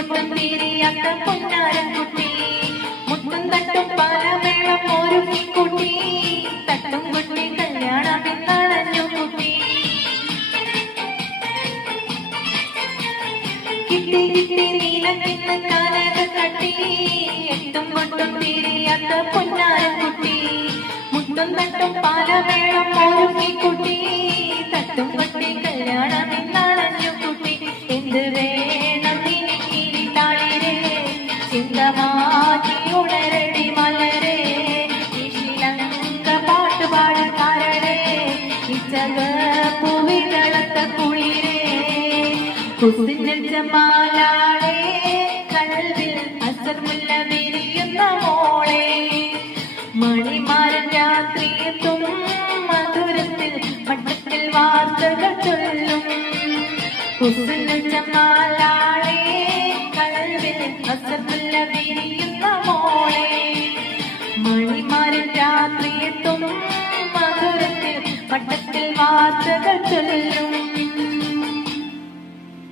പൊട്ടും തീരിയാത്ത പൊന്നാരൻകുട്ടി മുത്തും തട്ടും പാലമേളം ഒരുക്കിക്കുട്ടി തട്ടും കുട്ടി കല്യാണം എന്നളഞ്ഞു കുട്ടി കിട്ടി കിട്ടി നീലക്കിന്ന് കാനക കട്ടി എട്ടും പൊട്ടും തീരിയാത്ത പൊന്നാരൻകുട്ടി മുത്തും തട്ടും പാലമേളം ഒരുക്കിക്കുട്ടി തട്ടും കുട്ടി കല്യാണം എന്നളഞ്ഞു കുട്ടി എന്ത് വേണം നിനക്കിനി താളിരേ ചിന്തമാറ്റി ഉണരടി മലരേ ശ്രീലങ്ക പാട്ടുപാടക്കാരടേ ഇച്ചകപ്പൂവിതളത്ത കുളിരേ കുസിനിൽ ജമാലാളേ കൽവിൽ അസർമുല്ല വിരിയുന്ന മോളെ മണിമാരൻ രാത്രിയെത്തും മധുരത്തിൽ മട്ടത്തിൽ വാർത്തകൾ ചൊല്ലും കുസിനിൽ ജമാലാളേ കൽവിൽ അസർമുല്ല വിരിയുന്ന മോളെ മണിമാരൻ രാത്രിയെത്തും മധുരത്തിൽ മട്ടത്തിൽ വാർത്തകൾ ചൊല്ലും